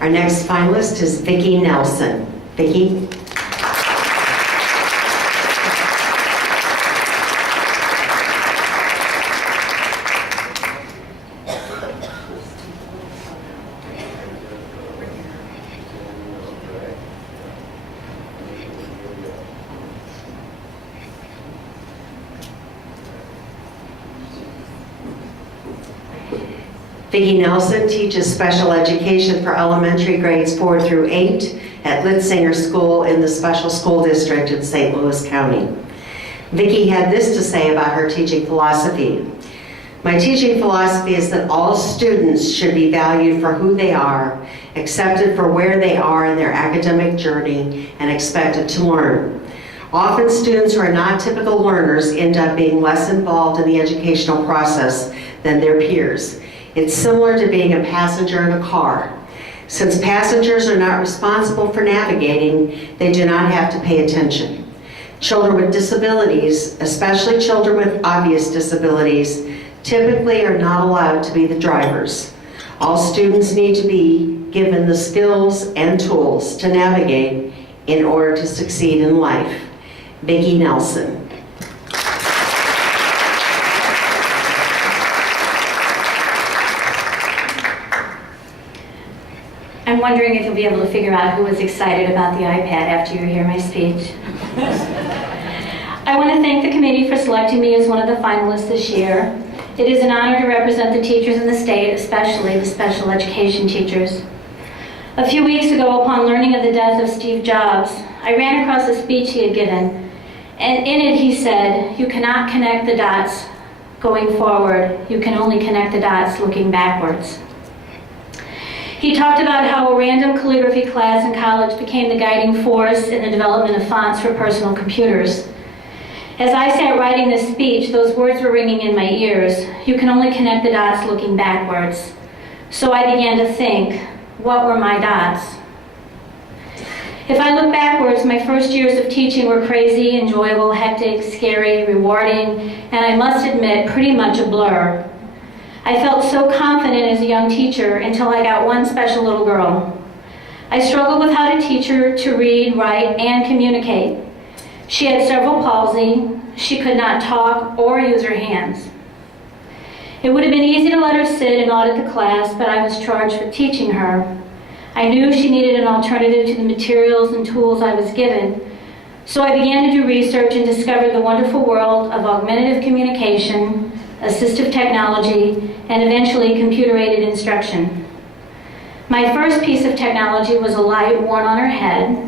Our next finalist is Vicki Nelson. Vicki? Vicki Nelson teaches special education for elementary grades 4 through 8 at Litzinger School in the Special School District in St. Louis County. Vicki had this to say about her teaching philosophy. My teaching philosophy is that all students should be valued for who they are, accepted for where they are in their academic journey, and expected to learn. Often students who are not typical learners end up being less involved in the educational process than their peers. It's similar to being a passenger in a car. Since passengers are not responsible for navigating, they do not have to pay attention. Children with disabilities, especially children with obvious disabilities, typically are not allowed to be the drivers. All students need to be given the skills and tools to navigate in order to succeed in life. Vicki Nelson. I'm wondering if you'll be able to figure out who was excited about the iPad after you hear my speech. I want to thank the committee for selecting me as one of the finalists this year. It is an honor to represent the teachers in the state, especially the special education teachers. A few weeks ago, upon learning of the death of Steve Jobs, I ran across a speech he had given, and in it he said, "You cannot connect the dots going forward, you can only connect the dots looking backwards." He talked about how a random calligraphy class in college became the guiding force in the development of fonts for personal computers. As I sat writing this speech, those words were ringing in my ears. You can only connect the dots looking backwards. So I began to think, what were my dots? If I look backwards, my first years of teaching were crazy, enjoyable, hectic, scary, rewarding, and I must admit, pretty much a blur. I felt so confident as a young teacher until I got one special little girl. I struggled with how to teach her to read, write, and communicate. She had cerebral palsy. She could not talk or use her hands. It would have been easy to let her sit and audit the class, but I was charged with teaching her. I knew she needed an alternative to the materials and tools I was given, so I began to do research and discovered the wonderful world of augmentative communication, assistive technology, and eventually computer-aided instruction. My first piece of technology was a light worn on her head,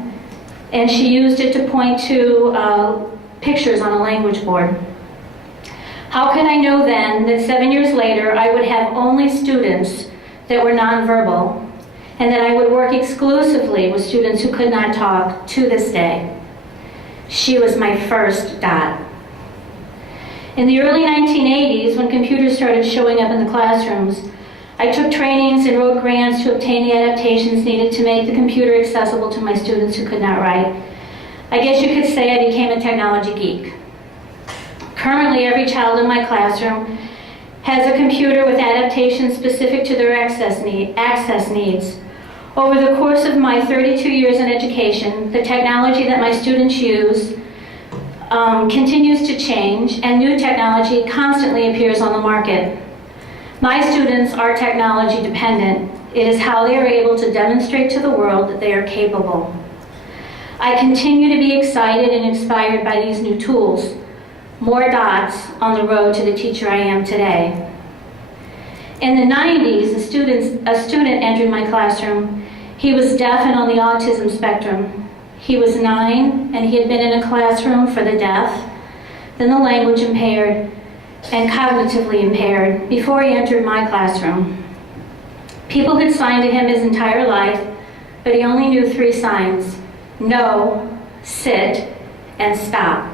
and she used it to point to pictures on a language board. How could I know then that 7 years later I would have only students that were nonverbal, and that I would work exclusively with students who could not talk to this day? She was my first dot. In the early 1980s, when computers started showing up in the classrooms, I took trainings and wrote grants to obtain the adaptations needed to make the computer accessible to my students who could not write. I guess you could say I became a technology geek. Currently, every child in my classroom has a computer with adaptations specific to their access needs. Over the course of my 32 years in education, the technology that my students use continues to change, and new technology constantly appears on the market. My students are technology dependent. It is how they are able to demonstrate to the world that they are capable. I continue to be excited and inspired by these new tools. More dots on the road to the teacher I am today. In the 90s, a student entered my classroom. He was deaf and on the autism spectrum. He was 9, and he had been in a classroom for the deaf, then the language impaired, and cognitively impaired before he entered my classroom. People had signed to him his entire life, but he only knew 3 signs: no, sit, and stop.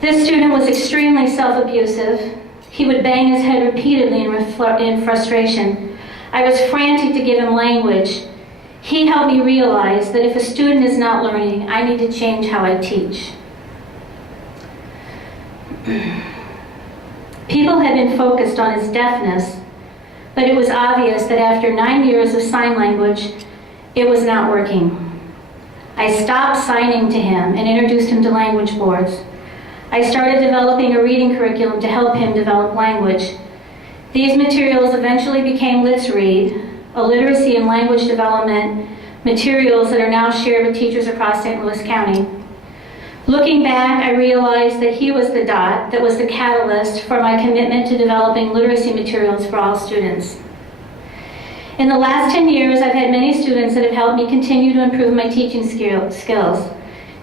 This student was extremely self-abusive. He would bang his head repeatedly in frustration. I was frantic to give him language. He helped me realize that if a student is not learning, I need to change how I teach. People had been focused on his deafness, but it was obvious that after 9 years of sign language, it was not working. I stopped signing to him and introduced him to language boards. I started developing a reading curriculum to help him develop language. These materials eventually became Let's Read, a literacy and language development materials that are now shared with teachers across St. Louis County. Looking back, I realized that he was the dot that was the catalyst for my commitment to developing literacy materials for all students. In the last 10 years, I've had many students that have helped me continue to improve my teaching skills.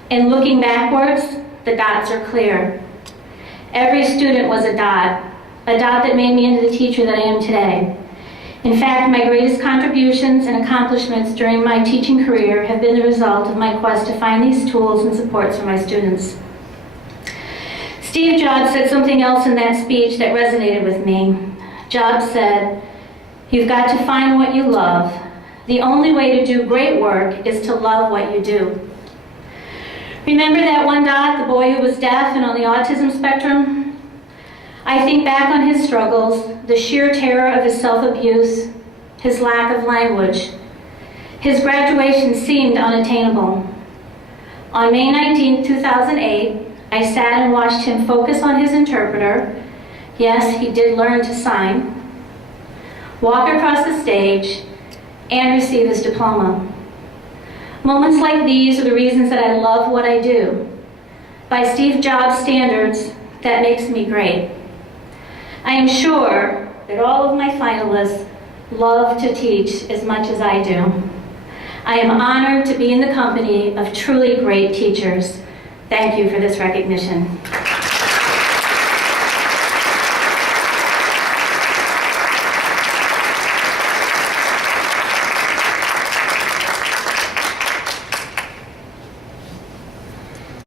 And looking backwards, the dots are clear. Every student was a dot that made me into the teacher that I am today. In fact, my greatest contributions and accomplishments during my teaching career have been the result of my quest to find these tools and supports for my students. Steve Jobs said something else in that speech that resonated with me. Jobs said, "You've got to find what you love. The only way to do great work is to love what you do." Remember that one dot, the boy who was deaf and on the autism spectrum? I think back on his struggles, the sheer terror of his self-abuse, his lack of language. His graduation seemed unattainable. On May 19, 2008, I sat and watched him focus on his interpreter. Yes, he did learn to sign. Walk across the stage and receive his diploma. Moments like these are the reasons that I love what I do. By Steve Jobs' standards, that makes me great. I am sure that all of my finalists love to teach as much as I do. I am honored to be in the company of truly great teachers. Thank you for this recognition.